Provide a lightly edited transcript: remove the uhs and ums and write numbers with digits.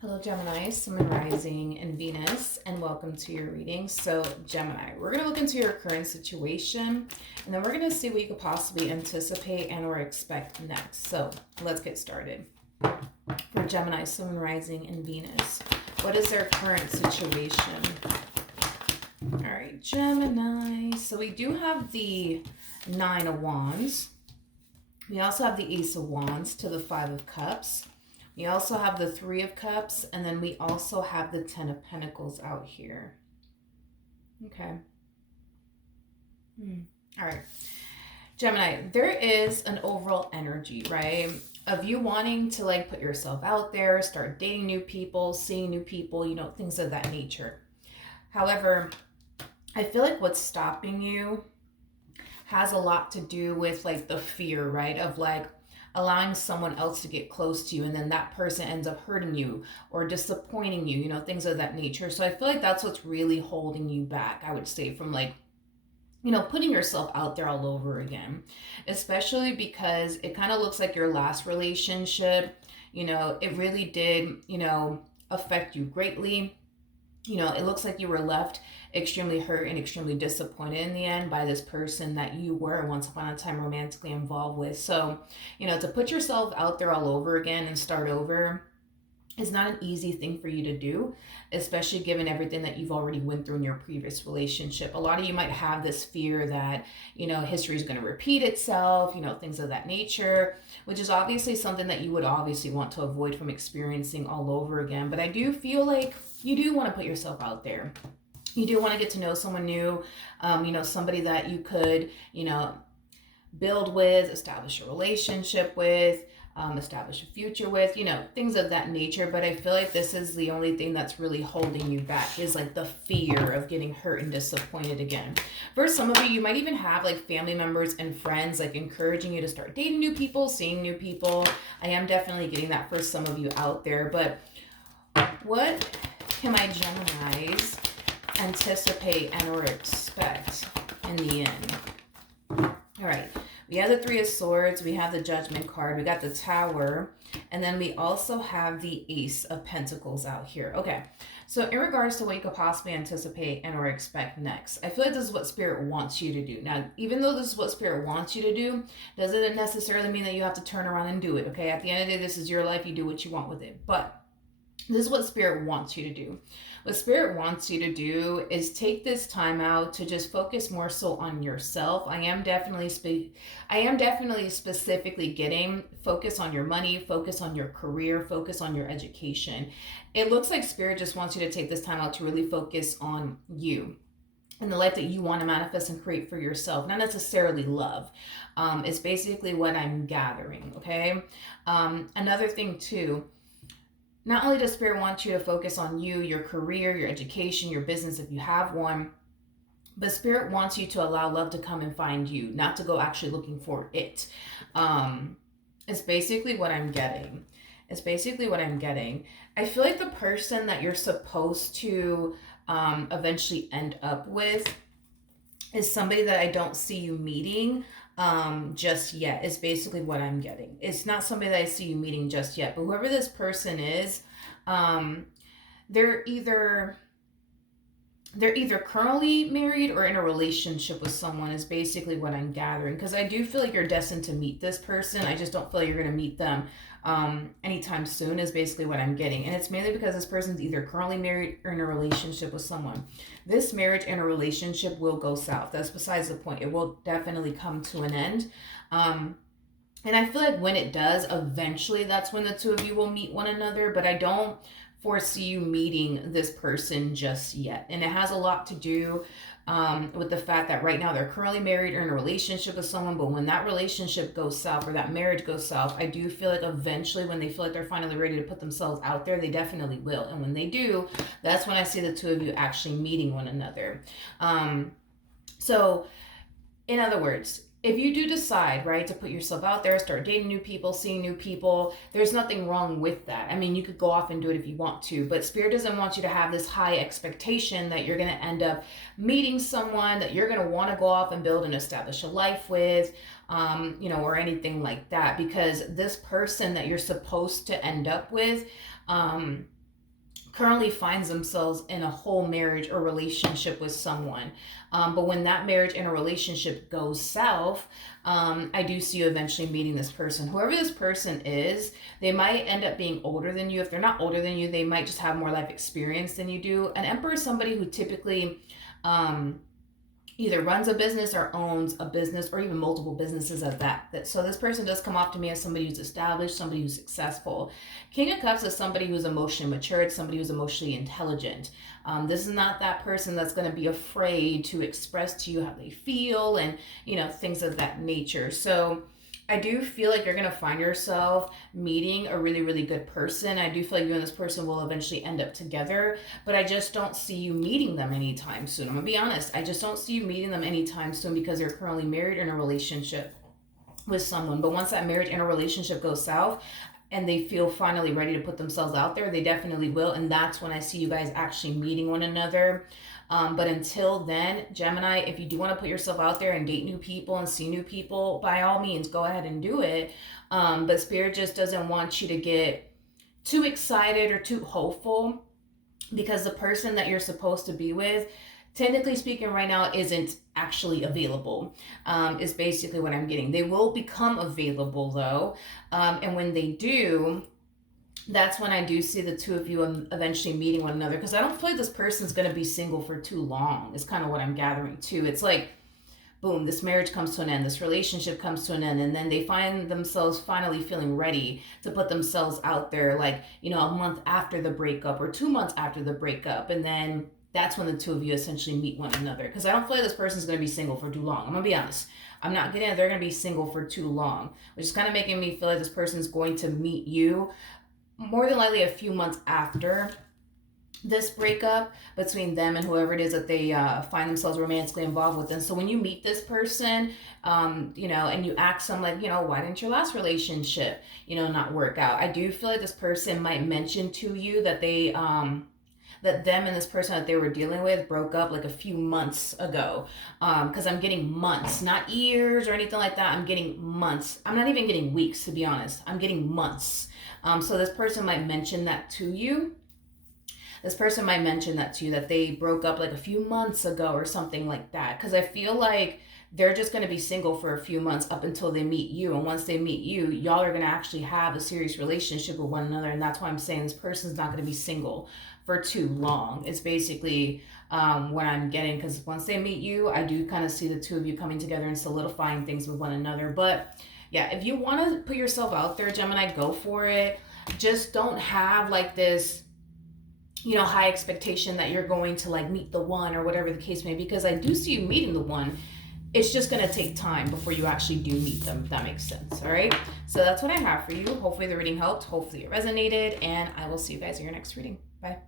Hello, Gemini, Sun, Rising, and Venus, and welcome to your reading. So, Gemini, we're going to look into your current situation, and then we're going to see what you could possibly anticipate and or expect next. So, let's get started. For Gemini, Sun, Rising, and Venus, what is their current situation? All right, Gemini. So, we do have the Nine of Wands. We also have the Ace of Wands to the Five of Cups. We also have the Three of Cups, and then we also have the Ten of Pentacles out here. Okay. All right. Gemini, there is an overall energy, right? Of you wanting to like put yourself out there, start dating new people, seeing new people, things of that nature. However, I feel like what's stopping you has a lot to do with like the fear, right? Of like allowing someone else to get close to you, and then that person ends up hurting you or disappointing you, things of that nature. So I feel like that's what's really holding you back, I would say, from like, putting yourself out there all over again, especially because it kind of looks like your last relationship, it really did, affect you greatly. It looks like you were left extremely hurt and extremely disappointed in the end by this person that you were once upon a time romantically involved with. So, to put yourself out there all over again and start over is not an easy thing for you to do, especially given everything that you've already went through in your previous relationship. A lot of you might have this fear that, history is going to repeat itself, things of that nature, which is obviously something that you would obviously want to avoid from experiencing all over again. But I do feel like you do want to put yourself out there. You do want to get to know someone new, somebody that you could, build with, establish a relationship with, establish a future with, things of that nature. But I feel like this is the only thing that's really holding you back, is like the fear of getting hurt and disappointed again. For some of you, you might even have like family members and friends like encouraging you to start dating new people, seeing new people. I am definitely getting that for some of you out there. But what can my Geminis anticipate and or expect in the end? All right, we have the Three of Swords, we have the Judgment card, we got the Tower, and then we also have the Ace of Pentacles out here. Okay, so in regards to what you could possibly anticipate and or expect next, I feel like this is what Spirit wants you to do. Now, even though this is what Spirit wants you to do, doesn't necessarily mean that you have to turn around and do it, okay? At the end of the day, this is your life, you do what you want with it. But this is what Spirit wants you to do. What Spirit wants you to do is take this time out to just focus more so on yourself. I am definitely specifically getting focus on your money, focus on your career, focus on your education. It looks like Spirit just wants you to take this time out to really focus on you and the life that you want to manifest and create for yourself, not necessarily love. It's basically what I'm gathering, okay? Another thing too, not only does Spirit want you to focus on you, your career, your education, your business if you have one, but Spirit wants you to allow love to come and find you, not to go actually looking for it. It's basically what I'm getting. I feel like the person that you're supposed to eventually end up with is somebody that I don't see you meeting just yet, is basically what I'm getting. It's not somebody that I see you meeting just yet, but whoever this person is, they're either currently married or in a relationship with someone, is basically what I'm gathering, because I do feel like you're destined to meet this person. I just don't feel like you're going to meet them anytime soon, is basically what I'm getting. And it's mainly because this person's either currently married or in a relationship with someone. This marriage and a relationship will go south. That's besides the point. It will definitely come to an end. And I feel like when it does, eventually that's when the two of you will meet one another, but I don't foresee you meeting this person just yet. And it has a lot to do with the fact that right now they're currently married or in a relationship with someone, but when that relationship goes south or that marriage goes south, I do feel like eventually when they feel like they're finally ready to put themselves out there, they definitely will. And when they do, that's when I see the two of you actually meeting one another. So in other words, if you do decide, right, to put yourself out there, start dating new people, seeing new people, there's nothing wrong with that. I mean, you could go off and do it if you want to, but Spirit doesn't want you to have this high expectation that you're going to end up meeting someone that you're going to want to go off and build and establish a life with, or anything like that, because this person that you're supposed to end up with, currently finds themselves in a whole marriage or relationship with someone. But when that marriage and a relationship goes south, I do see you eventually meeting this person. Whoever this person is, they might end up being older than you. If they're not older than you, they might just have more life experience than you do. An emperor is somebody who typically either runs a business or owns a business or even multiple businesses at that. So this person does come off to me as somebody who's established, somebody who's successful. King of Cups is somebody who's emotionally matured, somebody who's emotionally intelligent. This is not that person that's going to be afraid to express to you how they feel and, things of that nature. So I do feel like you're going to find yourself meeting a really, really good person. I do feel like you and this person will eventually end up together, but I just don't see you meeting them anytime soon. I'm going to be honest. I just don't see you meeting them anytime soon because you're currently married in a relationship with someone. But once that marriage and a relationship goes south, and they feel finally ready to put themselves out there, they definitely will. And that's when I see you guys actually meeting one another. But until then, Gemini, if you do want to put yourself out there and date new people and see new people, by all means, go ahead and do it. But Spirit just doesn't want you to get too excited or too hopeful, because the person that you're supposed to be with, technically speaking right now, isn't actually available, is basically what I'm getting. They will become available though. And when they do, that's when I do see the two of you eventually meeting one another, because I don't feel like this person's going to be single for too long, is kind of what I'm gathering too. It's like, boom, this marriage comes to an end, this relationship comes to an end, and then they find themselves finally feeling ready to put themselves out there, like, a month after the breakup or 2 months after the breakup. And then that's when the two of you essentially meet one another, because I don't feel like this person's going to be single for too long. I'm going to be honest. I'm not getting it. They're going to be single for too long, which is kind of making me feel like this person's going to meet you more than likely a few months after this breakup between them and whoever it is that they find themselves romantically involved with. And so when you meet this person, and you ask them, like, why didn't your last relationship, not work out? I do feel like this person might mention to you that they, that them and this person that they were dealing with broke up like a few months ago. Because I'm getting months, not years or anything like that. I'm getting months. I'm not even getting weeks, to be honest. I'm getting months. So this person might mention that to you. This person might mention that to you, that they broke up like a few months ago or something like that. Because I feel like they're just going to be single for a few months up until they meet you. And once they meet you, y'all are going to actually have a serious relationship with one another. And that's why I'm saying this person's not going to be single for too long. It's basically what I'm getting, because once they meet you, I do kind of see the two of you coming together and solidifying things with one another. But yeah, if you want to put yourself out there, Gemini, go for it. Just don't have like this, high expectation that you're going to like meet the one or whatever the case may be, because I do see you meeting the one. It's just going to take time before you actually do meet them, if that makes sense. All right. So that's what I have for you. Hopefully the reading helped. Hopefully it resonated. And I will see you guys in your next reading. Bye.